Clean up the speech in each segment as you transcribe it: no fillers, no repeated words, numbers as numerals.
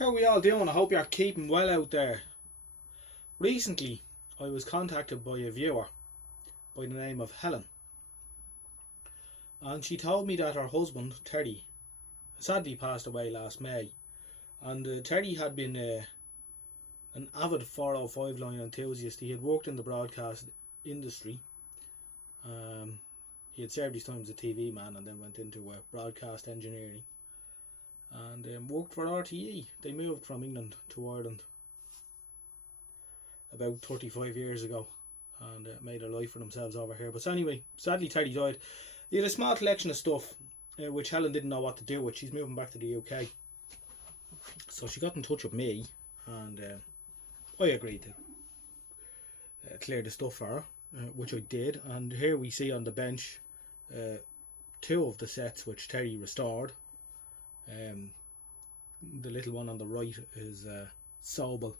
How are we all doing? I hope you're keeping well out there. Recently, I was contacted by a viewer by the name of Helen, and she told me that her husband, Terry, sadly passed away last May. And Terry had been an avid 405 line enthusiast. He had worked in the broadcast industry. He had served his time as a TV man and then went into broadcast engineering and worked for RTE. They moved from England to Ireland about 35 years ago and made a life for themselves over here. But anyway, sadly Terry died. He had a small collection of stuff which Helen didn't know what to do with. She's moving back to the UK, so she got in touch with me and I agreed to clear the stuff for her, which I did. And here we see on the bench two of the sets which Terry restored. The little one on the right is Sobel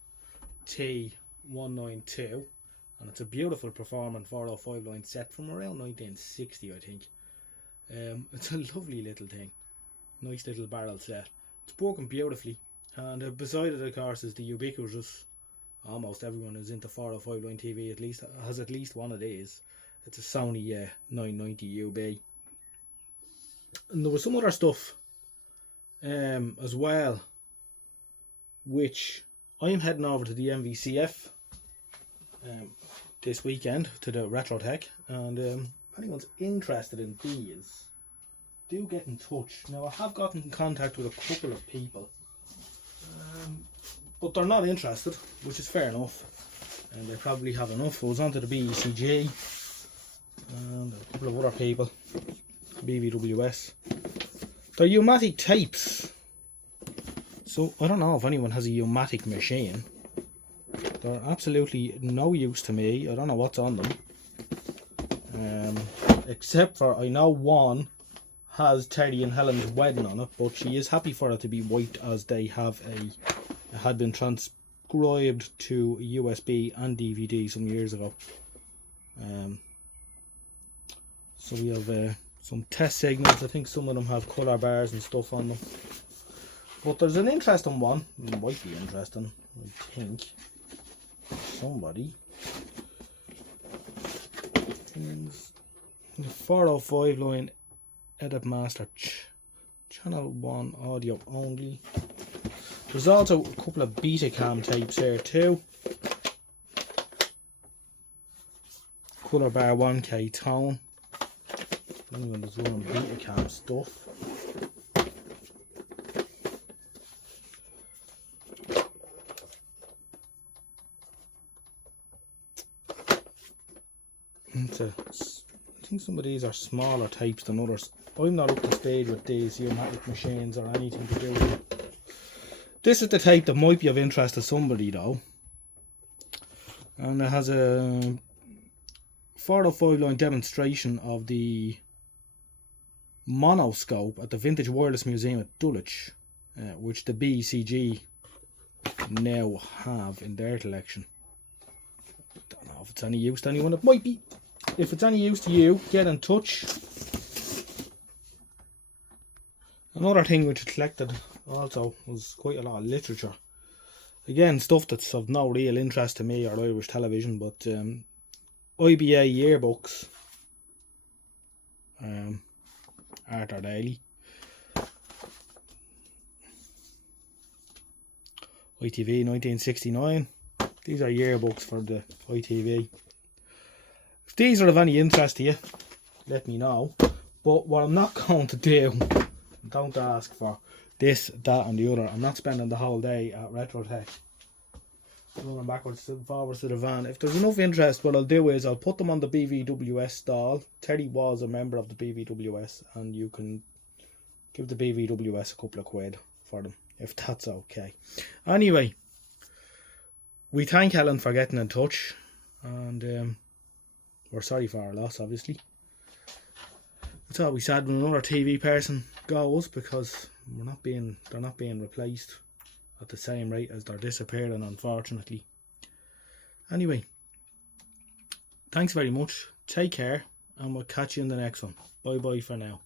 T192, and it's a beautiful performing 405 line set from around 1960, I think. It's a lovely little thing, nice little barrel set. It's broken beautifully, and beside it of course is the ubiquitous, almost everyone who's into 405 line TV has at least one of these. It's a Sony 990 UB. And there was some other stuff as well, which I'm heading over to the MVCF this weekend, to the Retrotech, and if anyone's interested in these, do get in touch. Now, I have gotten in contact with a couple of people, but they're not interested, which is fair enough, and they probably have enough. I was on to the BECG and a couple of other people, BVWS. They're Umatic tapes, so I don't know if anyone has a Umatic machine. They're absolutely no use to me. I don't know what's on them, except for I know one has Terry and Helen's wedding on it, but she is happy for it to be white, as they have had been transcribed to USB and DVD some years ago. So we have some test signals. I think some of them have colour bars and stuff on them. But there's an interesting one. It might be interesting, I think. Somebody. The 405 line Edit Master Channel 1 audio only. There's also a couple of Betacam tapes here too. Colour bar 1K tone. Anyone that's running Betacam stuff. I think some of these are smaller tapes than others. I'm not up to stage with these Umatic machines or anything to do with it. This is the tape that might be of interest to somebody though, and it has a 405 line demonstration of the monoscope at the Vintage Wireless Museum at Dulwich, which the BECG now have in their collection. I don't know if it's any use to anyone. It might be. If it's any use to you, get in touch. Another thing which I collected also was quite a lot of literature. Again, stuff that's of no real interest to me or Irish television, but IBA yearbooks, Arthur Daly, ITV 1969. These are yearbooks for the ITV. If these are of any interest to you, let me know. But what I'm not going to do, don't ask for this, that and the other. I'm not spending the whole day at Retrotech running backwards and forwards to the van. If there's enough interest, what I'll do is I'll put them on the BVWS stall. Terry was a member of the BVWS, and you can give the BVWS a couple of quid for them, if that's okay. Anyway, we thank Helen for getting in touch, and we're sorry for our loss, obviously. It's always sad when another TV person goes, because they're not being replaced at the same rate as they're disappearing, unfortunately. Anyway, thanks very much. Take care, and we'll catch you in the next one. Bye bye for now.